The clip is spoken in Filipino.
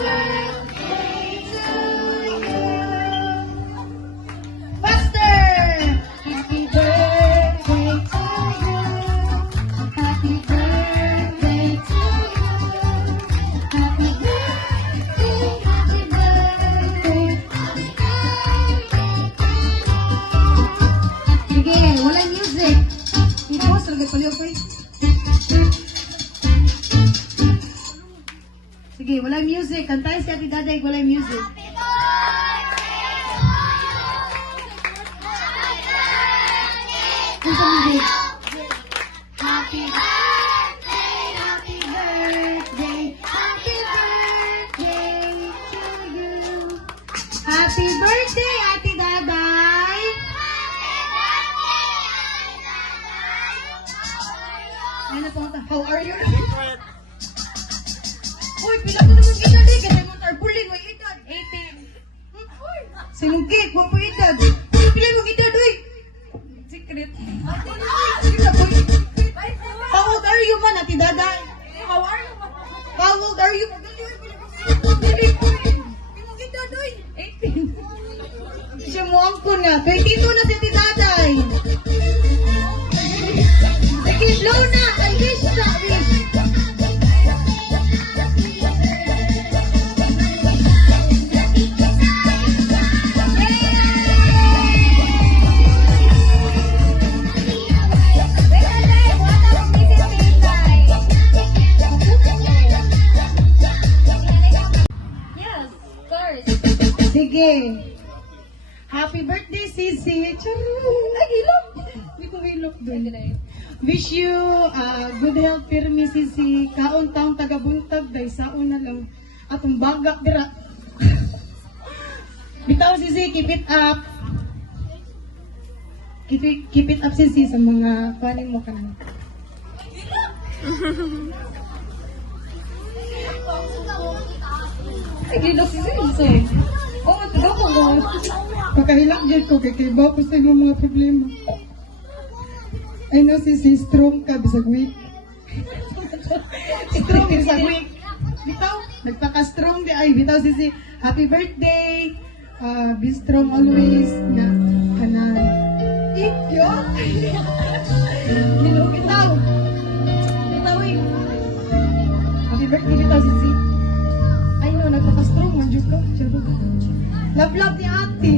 birthday to you. Faster! Happy birthday to you. Happy birthday to you. Happy birthday, happy birthday. Sige, wala music. I-pause, lagay pali ako eh. Sige, wala music. Kantayin si Ate Daday, wala music. Kung sa music. Happy birthday, happy birthday, happy birthday to you. Happy birthday, Ate Daday. Ano po ito? How are you? Uy, pila ko naman edad eh. Kasi mo tarbuling, may edad. 18. Sinungkit, mo po edad. Pila mo edad, uy. Secret. How old are you man, Ate Daday? How are you man? How old are you? Dili po eh. Pila mo edad, uy. 18. Siya mo angko na. 22 na si Ate Daday. Sige, blow na. Ang wish na, wish. Sige. Happy birthday, Sisi. Charot. Ay, ilok. Hindi ko ilok doon. Wish you good health, pirmi, Sisi. Kaon taong tagabuntag, dahil saon na lang. Atong baga, dira. Bitaw, Sisi, keep it up. Keep it up, Sisi, sa mga panin mo ka na. Ay, ilok, Sisi. Oh, tulog ko mo. Pakahilak dyan ko, kay Kibaw ko sa iyong mga problema. I know si strong ka, bisag weak. Strong, bisag weak. Bitaw, nagpaka-strong di ay. Bitaw si happy birthday. Be strong always. Na, kanan. Ikyo. Hello, bitaw. Bitaw eh. Happy birthday, bitaw si I know, nagpaka-strong. Manjuk ko. Love ni ate.